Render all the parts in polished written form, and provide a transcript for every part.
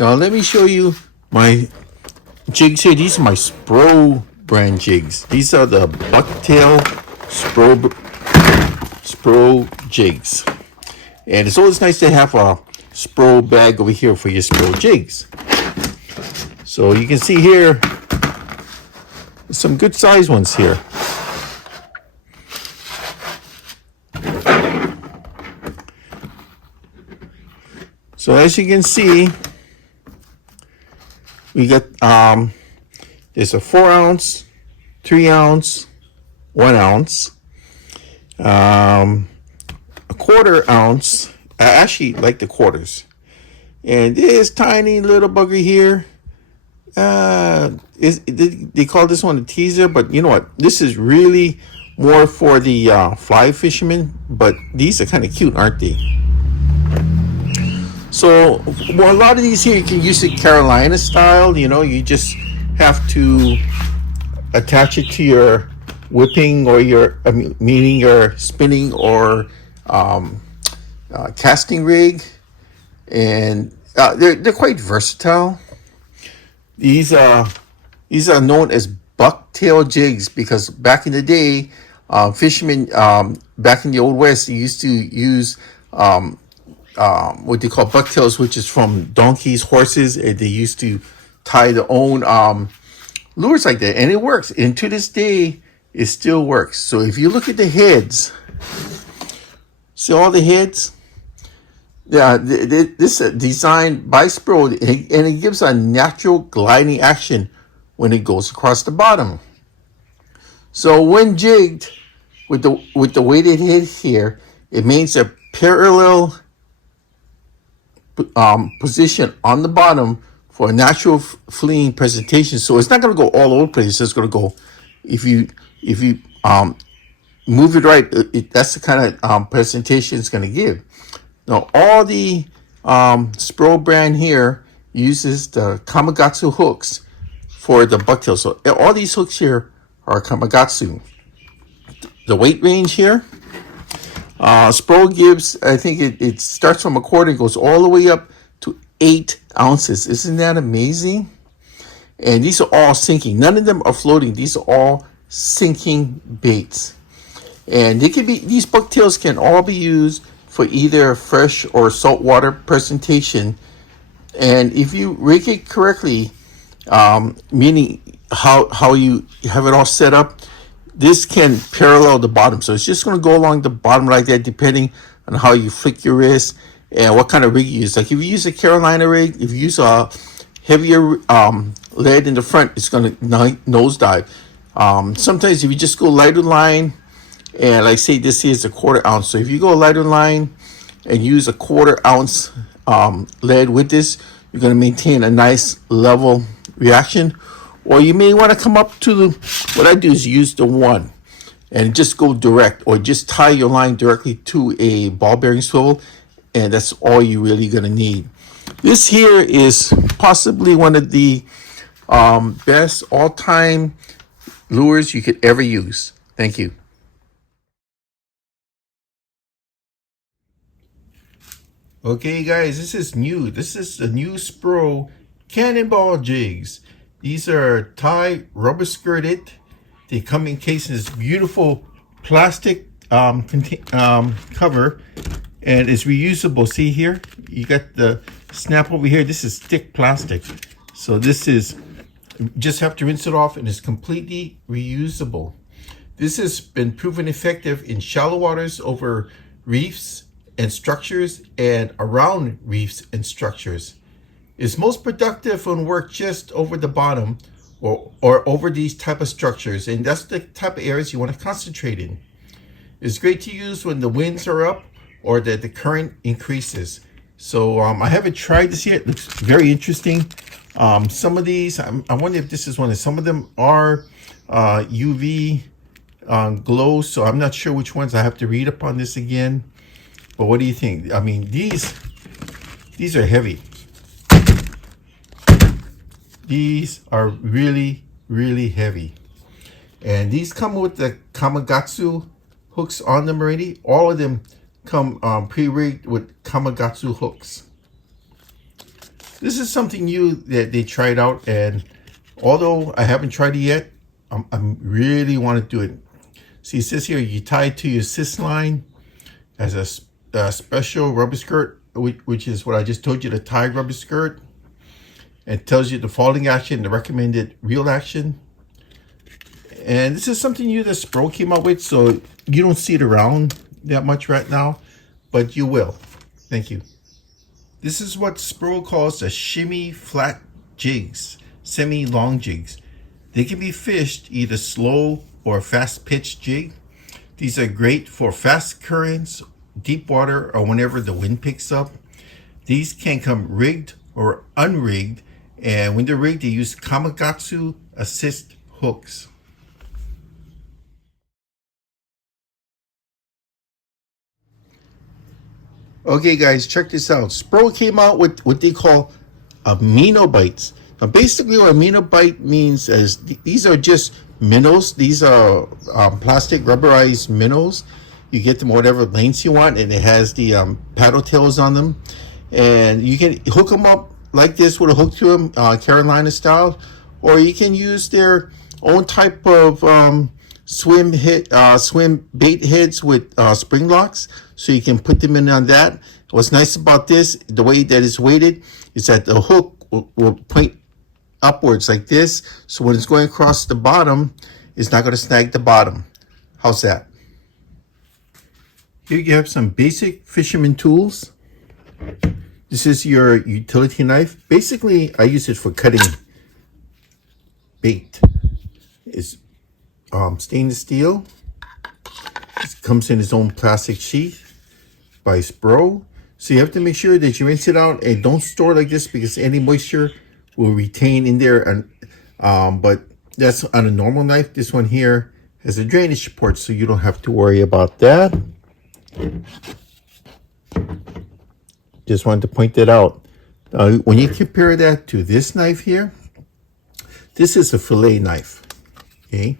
Now let me show you my jigs here. These are my SPRO brand jigs. These are the Bucktail SPRO jigs. And it's always nice to have a SPRO bag over here for your SPRO jigs. So you can see here, some good size ones here. So as you can see, we got there's a 4 ounce, 3 ounce, 1 ounce, a 1/4 ounce. I actually like the quarters, and this tiny little bugger here. They call this one a teaser, but you know what? This is really more for the fly fishermen. But these are kind of cute, aren't they? So, well, a lot of these here you can use it Carolina style. You know, you just have to attach it to your whipping or your, meaning your spinning or casting rig, and they're quite versatile. These are known as Bucktail Jigs because back in the day, fishermen back in the Old West used to use what they call bucktails, which is from donkeys, horses, and they used to tie their own lures like that, and it works. And to this day, it still works. So if you look at the heads, see all the heads? Yeah, this is designed by SPRO, and it gives a natural gliding action when it goes across the bottom. So when jigged with the weighted head here, it means a parallel position on the bottom for a natural fleeing presentation. So it's not going to go all over the place. It's just going to go, if you move it right, that's the kind of presentation it's going to give. Now all the SPRO brand here uses the Kamagatsu hooks for the bucktail. So all these hooks here are Kamagatsu. The weight range here, SPRO gives, I think it starts from a 1/4 and goes all the way up to 8 ounces. Isn't that amazing? And these are all sinking. None of them are floating. These are all sinking baits. And they can be, these bucktails can all be used for either fresh or saltwater presentation. And if you rig it correctly, meaning how you have it all set up, this can parallel the bottom. So it's just going to go along the bottom like that, depending on how you flick your wrist and what kind of rig you use. Like if you use a Carolina rig, if you use a heavier lead in the front, it's going to nosedive. Sometimes if you just go lighter line, and like say this is a 1/4 ounce. So if you go lighter line and use a 1/4 ounce lead with this, you're going to maintain a nice level reaction. Or you may want to come up to the, what I do is use the 1 and just go direct, or just tie your line directly to a ball bearing swivel, and that's all you're really going to need. This here is possibly one of the best all-time lures you could ever use. Thank you. Okay guys, this is new. This is the new SPRO Cannonball Jigs. These are tie rubber skirted. They come encased in this beautiful plastic cover, and it's reusable. See here, you got the snap over here. This is thick plastic, so this is, just have to rinse it off, and it's completely reusable. This has been proven effective in shallow waters over reefs and structures, and around reefs and structures. It's most productive when work just over the bottom or over these type of structures, and that's the type of areas you want to concentrate in. It's great to use when the winds are up or that the current increases. So I haven't tried this yet. It looks very interesting. Some of these, I wonder if this is one of, some of them are UV glow, so I'm not sure which ones. I have to read up on this again. But what do you think? I mean, these are heavy. These are really, really heavy. And these come with the Kamagatsu hooks on them already. All of them come pre-rigged with Kamagatsu hooks. This is something new that they tried out, and although I haven't tried it yet, I really want to do it. See, it says here you tie it to your assist line as a special rubber skirt, which is what I just told you, the tie rubber skirt. It tells you the falling action, the recommended reel action. And this is something new that SPRO came out with, so you don't see it around that much right now, but you will. Thank you. This is what SPRO calls a shimmy flat jigs, semi-long jigs. They can be fished either slow or fast pitch jig. These are great for fast currents, deep water, or whenever the wind picks up. These can come rigged or unrigged, and when they're rigged, they use Komatsu assist hooks. Okay guys, check this out. SPRO came out with what they call Amino bites. Now basically what Amino bite means is these are just minnows. These are plastic rubberized minnows. You get them whatever lengths you want, and it has the paddle tails on them. And you can hook them up like this with a hook to them, Carolina style, or you can use their own type of swim bait heads with spring locks, so you can put them in on that. What's nice about this, the way that it's weighted, is that the hook will point upwards like this, so when it's going across the bottom, it's not going to snag the bottom. How's that? Here you have some basic fisherman tools. This is your utility knife. Basically, I use it for cutting bait. It's stainless steel. It comes in its own plastic sheath by SPRO. So you have to make sure that you rinse it out and don't store it like this, because any moisture will retain in there. And but that's on a normal knife. This one here has a drainage port, so you don't have to worry about that. Just wanted to point that out. When you compare that to this knife here, this is a fillet knife. Okay.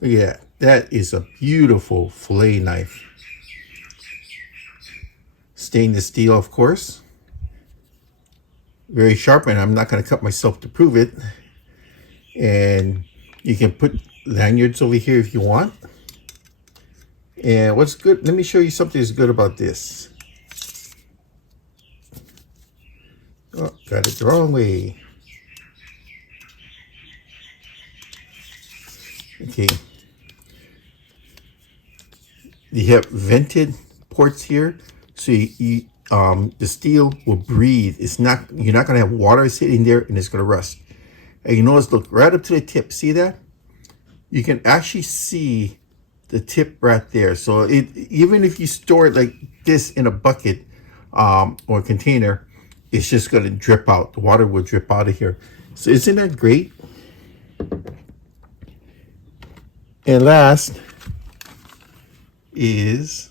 Look at that. That is a beautiful fillet knife. Stainless steel, of course. Very sharp, and I'm not going to cut myself to prove it. And you can put lanyards over here if you want. And what's good, let me show you something that's good about this. Oh, got it the wrong way. Okay. You have vented ports here, so the steel will breathe. It's not, you're not going to have water sitting there and it's going to rust. And you notice, look right up to the tip. See that? You can actually see the tip right there. So even if you store it like this in a bucket or a container, it's just going to drip out. The water will drip out of here. So isn't that great? And last is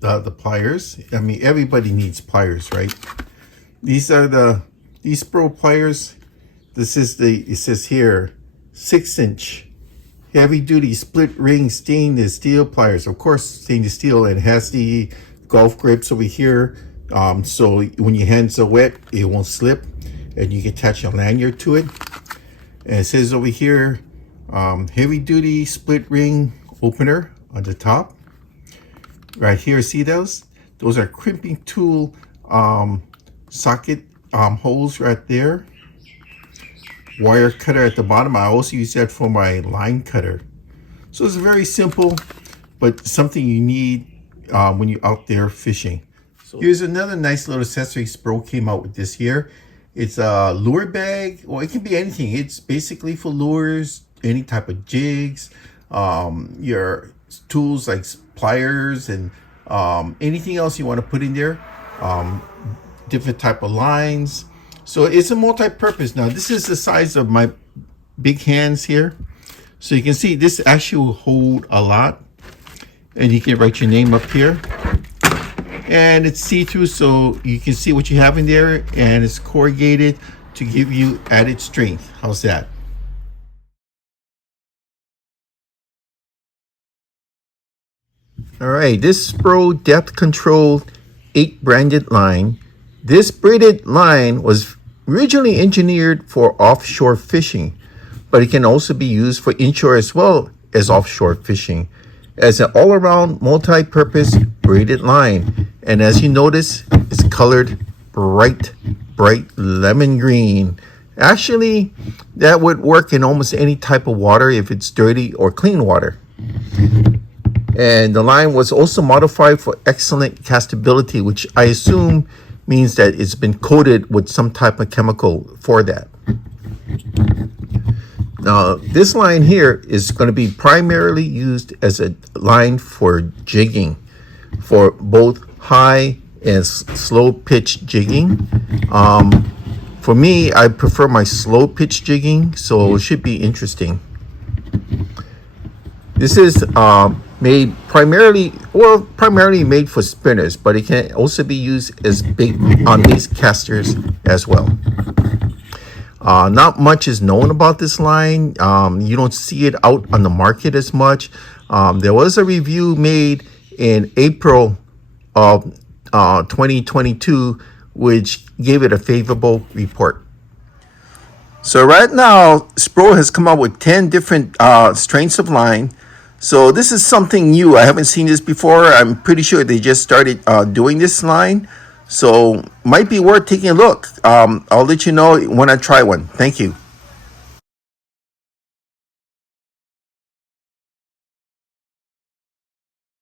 the pliers. I mean, everybody needs pliers, right? These are these SPRO pliers. This is it says here, 6-inch heavy duty split ring stainless steel pliers. Of course, stainless steel, and has the golf grips over here. So when your hands are wet, it won't slip, and you can attach a lanyard to it. And it says over here, heavy duty split ring opener on the top. Right here, see those? Those are crimping tool socket holes right there. Wire cutter at the bottom. I also use that for my line cutter. So it's very simple, but something you need when you're out there fishing. So here's another nice little accessory SPRO came out with this here. It's a lure bag, or it can be anything. It's basically for lures, any type of jigs, your tools like pliers, and anything else you want to put in there, different type of lines. So it's a multi-purpose. Now this is the size of my big hands here, so you can see this actually will hold a lot, and you can write your name up here, and it's see-through, so you can see what you have in there, and it's corrugated to give you added strength. How's that? All right, this SPRO depth controlled 8 branded line. This braided line was originally engineered for offshore fishing, but it can also be used for inshore as well as offshore fishing as an all-around multi-purpose braided line. And as you notice, it's colored bright lemon green. Actually, that would work in almost any type of water if it's dirty or clean water. And the line was also modified for excellent castability, which I assume means that it's been coated with some type of chemical for that. Now, this line here is going to be primarily used as a line for jigging, for both high and slow pitch jigging. For me, I prefer my slow pitch jigging, so it should be interesting. This is made primarily made for spinners, but it can also be used as big on these casters as well. Not much is known about this line. You don't see it out on the market as much. There was a review made in April of 2022, which gave it a favorable report. So right now, SPRO has come up with 10 different strengths of line. So this is something new. I haven't seen this before. I'm pretty sure they just started doing this line. So might be worth taking a look. I'll let you know when I try one. Thank you.